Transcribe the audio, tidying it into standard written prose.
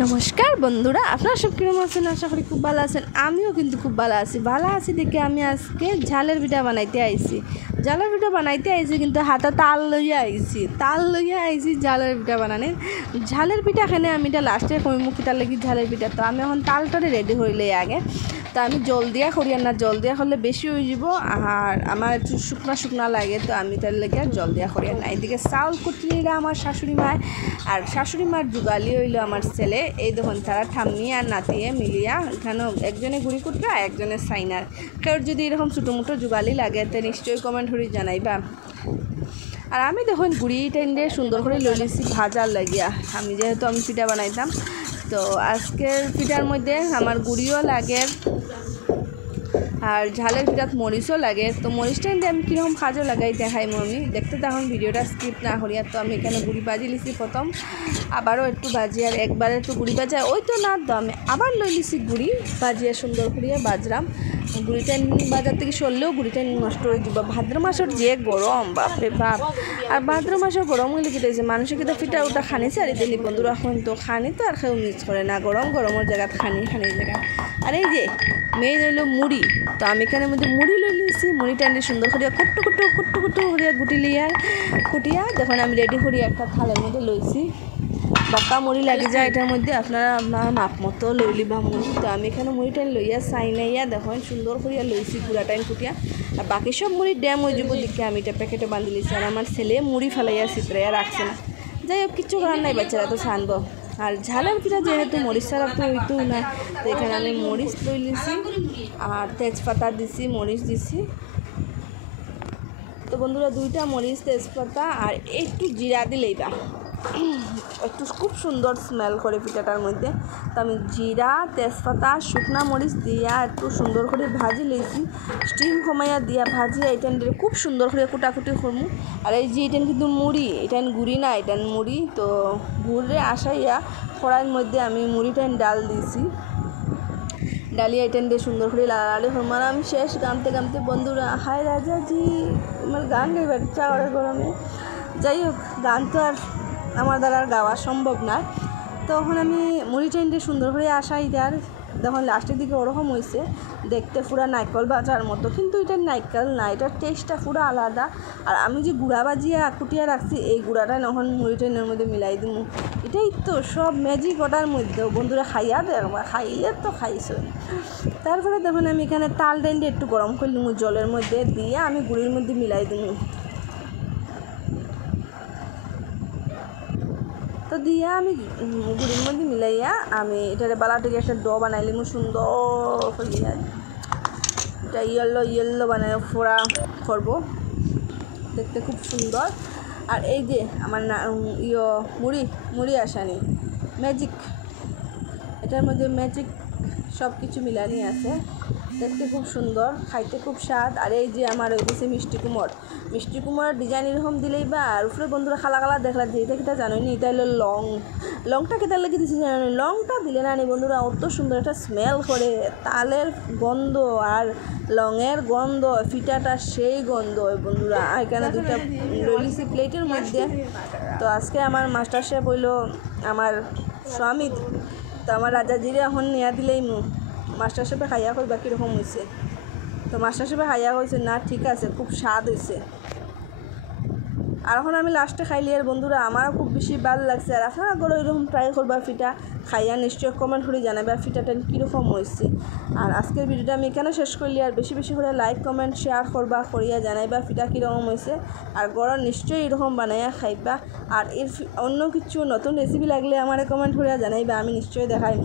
নমস্কার বন্ধুরা, আপনারা সব কিরকম আছেন? আশা করি খুব ভালো আছেন। আমিও কিন্তু খুব ভালো আছি দেখে আমি আজকে ঝালের পিঠা বানাইতে আইছি। কিন্তু হাতে তাল লইয়া আইছি ঝালের পিঠা বানানোর। ঝালের পিঠা খানে আমি এটা লাস্টে কইমুখিটার লাগি ঝালের পিঠা। তো আমি এখন তালটারে রেডি হইলে আগে তো আমি জল দিয়া করি, আর না জল দিয়া করলে বেশি হয়ে যাব, আর আমার একটু শুকনা লাগে, তো আমি তার লেগে আর জল দিয়া করি না। এদিকে চাউল কুটনিরা আমার শাশুড়ি মায়, আর শাশুড়ি মার যুগালি হইলো আমার ছেলে। এই দেখুন তারা ঠাম্মি আর নাতিয়ে মিলিয়া এখানেও একজনে গুড়ি কুটরা, একজনে সাইনার। কেউ যদি এরকম ছোটো মোটো যুগালি লাগে তো নিশ্চয়ই কমেন্ট করে জানাইবা। আর আমি দেখুন গুড়ি টেন্ডে সুন্দর করে লইছি ভাজার লাগিয়া। আমি যেহেতু পিঠা বানাইতাম, তো আজকের পিঠার মধ্যে আমার গুড়িও লাগে আর ঝালের পিঠাত মরিচও লাগে। তো মরিচটা আমি কীরকম কাজও লাগাই দেখাইমো। আমি দেখতে তখন ভিডিওটা স্কিপ না করিয়া। তো আমি এখানে গুড়ি ভাজি লিছি প্রথম, আবারও একটু ভাজি, আর একবারে একটু গুড়ি ভাজা ওই তো না, তো আমি আবার লই লিছি গুড়ি ভাজিয়া সুন্দর করিয়া বাজরাম। গুড়িটা বাজার থেকে সরলেও গুড়িটা নষ্ট হয়ে যাব। ভাদ্র মাসের যে গরম, বাপরে বাপ! আর ভাদ্র মাসের গরম হইলে কী দিয়েছে মানুষের কিন্তু পিঠা ওটা খানি চারি দিলি বন্ধুরা। এখন তো খানি তো আর কেউ মিস করে না, গরমের জায়গায় খানি জায়গা। আর এই যে মেন হইলো মুড়ি, তো আমি এখানে মধ্যে মুড়ি লই লিছি। মুড়িটা এনে সুন্দর করিয়া কুট্টু করিয়া কুটিয়া দেখুন আমি রেডি করিয়া একটা থালের মধ্যে লইছি। বাঁকা মুড়ি লাগে যায় এটার মধ্যে, আপনারা আপনার মাপ মতো লই লিবা মুড়ি। তো আমি এখানে মুড়িটা লইয়া সাইনাইয়া দেখুন সুন্দর করিয়া লইছি গুঁড়াটাইন কুটিয়া। আর বাকি সব মুড়ি ড্যাম হয়ে যাব দেখে আমি এটা প্যাকেটে বাঁধি লিছি। আর আমার ছেলে মুড়ি ফেলাইয়া চিত্রাইয়া রাখছে না। যাই হোক, কিচ্ছু করার নাই, বাচ্চারা তো ছানবো। আর ঝালের পিঠা যেহেতু মরিচ ছাড়া তো হইতেও না, তো এখানে আমি মরিচ লই লিছি আর তেজপাতা দিছি, মরিচ দিছি। তো বন্ধুরা, 2টা মরিচ, তেজপাতা আর একটু জিরা দিলেইবা একটু খুব সুন্দর স্মেল করে পিঠাটার মধ্যে। তো আমি জিরা, তেজপাতা, শুকনা মরিচ দিয়া একটু সুন্দর করে ভাজি লইছি। স্টিম কমাইয়া দিয়া ভাজিয়া এটা খুব সুন্দর করে কুটাকুটি করবো। আর এই যে এটা কিন্তু মুড়ি, এটা গুড়ি না, এটা মুড়ি। তো গুড়ে আসাইয়া কড়াইয়ের মধ্যে আমি মুড়িটা ডাল দিয়েছি। ডালিয়া এটা দিয়ে সুন্দর করে লাড়ালাড়ি করবো। আর আমি শেষ গামতে বন্ধুরা, হায় রাজাজি, আমার গান গাইবার ইচ্ছা করে গরমে। যাই হোক, গান তো আর আমার দ্বারা আর গাওয়া সম্ভব না। তখন আমি মুড়ি টেন্ডে সুন্দর করে আসাই দেওয়ার যখন লাস্টের দিকে ওরকম হয়েছে, দেখতে পুরা নারকেল ভাজার মতো, কিন্তু এটা নারকেল না, এটার টেস্টটা পুরো আলাদা। আর আমি যে গুঁড়া বাজিয়া কুটিয়া রাখছি, এই গুঁড়াটা যখন মুড়ি টেন্ডের মধ্যে মিলাই দিব, এটাই তো সব ম্যাজিক ওটার মধ্যেও। বন্ধুরা খাইয়া দেখবা, খাইলে তো খাইছো। তারপরে দেখুন আমি এখানে তাল টেন্ডে একটু গরম করে নিব, জলের মধ্যে দিয়ে আমি গুঁড়ির মধ্যে মিলাই দিব। তো দিয়া আমি গুড়ির মধ্যে মিলাইয়া আমি এটারে বালাটিকে একটা ডো বানাই লিমু সুন্দর করিয়া। এটা ইয়েলো বানাই ফোড়া করবো, দেখতে খুব সুন্দর। আর এই যে আমার মুড়ি আসানি ম্যাজিক, এটার মধ্যে ম্যাজিক সব কিছু মিলানি আছে, দেখতে খুব সুন্দর, খাইতে খুব স্বাদ। আর এই যে আমার হইতেছে মিষ্টি কুমড়ার ডিজাইন এরকম দিলেই বা। আর উপরে বন্ধুরা খালা দেখলা যে এটা কিটা জানোই নি, এটা হলো লংটা কেটার লেগে দিয়েছি জানো? লংটা দিলে না নি বন্ধুরা, অত সুন্দর একটা স্মেল করে, তালের গন্ধ আর লংয়ের গন্ধ, পিঠাটা সেই গন্ধ বন্ধুরা। এখানে 2টা ললিসি প্লেটের মধ্যে। তো আজকে আমার মাস্টার শেফ হইলো আমার স্বামী, তো আমার রাজাজিরে এখন নিয়া দিলেই মাস্টার শেফে খাইয়া কইবা কীরকম হয়েছে। তো মাস্টার শেফে খাইয়া কইছে না ঠিক আছে, খুব স্বাদ হয়েছে। আর এখন আমি লাস্টে খাইলি আর বন্ধুরা আমারও খুব বেশি ভালো লাগছে। আর আপনারা করে এরকম ট্রাই করবা পিঠা, খাইয়া নিশ্চয়ই কমেন্ট করে জানাবা পিঠাটা কীরকম হয়েছে। আর আজকের ভিডিওটা আমি এখানে শেষ করলি। আর বেশি করে লাইক কমেন্ট শেয়ার করবা, করিয়া জানাইবা পিঠা কীরকম হয়েছে। আর গড় নিশ্চয়ই এরকম বানাইয়া খাইবা। আর এর অন্য কিছু নতুন রেসিপি লাগলে আমার কমেন্ট করিয়া জানাইবা, আমি নিশ্চয়ই দেখাইব।